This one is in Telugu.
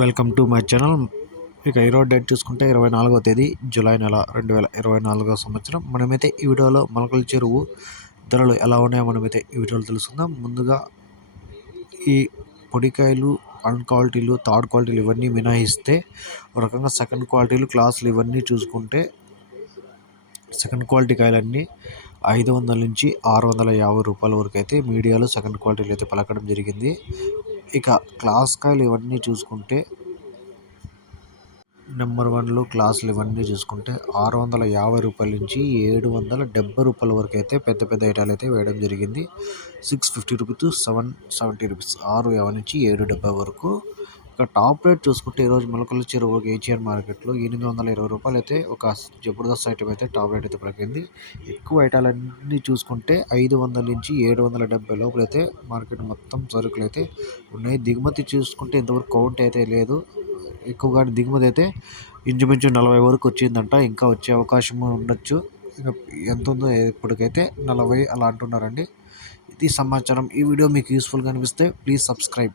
Welcome to my channel. ఇక ఈరోజు డేట్ చూసుకుంటే 24వ తేదీ జూలై నెల 2024 సంవత్సరం. మనమైతే ఈ వీడియోలో మొలకల చెరువు ధరలు ఎలా ఉన్నాయో మనమైతే ఈ వీడియోలో తెలుసుకుందాం. ముందుగా ఈ పొడికాయలు వన్ క్వాలిటీలు, థర్డ్ క్వాలిటీలు ఇవన్నీ మినహాయిస్తే ఒక రకంగా సెకండ్ క్వాలిటీలు, క్లాసులు ఇవన్నీ చూసుకుంటే సెకండ్ క్వాలిటీ కాయలన్నీ 500 నుంచి 650 రూపాయల వరకు అయితే మీడియాలో సెకండ్ క్వాలిటీలు అయితే పలకడం జరిగింది. ఇక క్లాస్ కాయలు ఇవన్నీ చూసుకుంటే నెంబర్ వన్లు క్లాసులు ఇవన్నీ చూసుకుంటే 650 రూపాయల నుంచి 770 రూపాయల వరకు అయితే పెద్ద పెద్ద ఐటాలు అయితే వేయడం జరిగింది. 650 రూపీస్ టు 770 రూపీస్, 650 నుంచి 770 వరకు. ఇక టాప్ రేట్ చూసుకుంటే ఈరోజు మొలకల చెరువు ఏజిఆర్ మార్కెట్లో 820 రూపాయలు అయితే ఒక జబర్దస్త్ ఐటమ్ అయితే టాప్ రేట్ అయితే పలికింది. ఎక్కువ ఐటాలన్నీ చూసుకుంటే 500 నుంచి 770 లోపలైతే మార్కెట్ మొత్తం సరుకులు అయితే ఉన్నాయి. దిగుమతి చూసుకుంటే ఇంతవరకు కౌంట్ అయితే లేదు. ఎక్కువగా దిగుమతి అయితే ఇంచుమించు 40 వరకు వచ్చిందంట. ఇంకా వచ్చే అవకాశం ఉండొచ్చు. ఇక ఎంత ఉందో ఇప్పటికైతే 40 అలా అంటున్నారండి. ఇది సమాచారం. ఈ వీడియో మీకు యూస్ఫుల్గా అనిపిస్తే ప్లీజ్ సబ్స్క్రైబ్.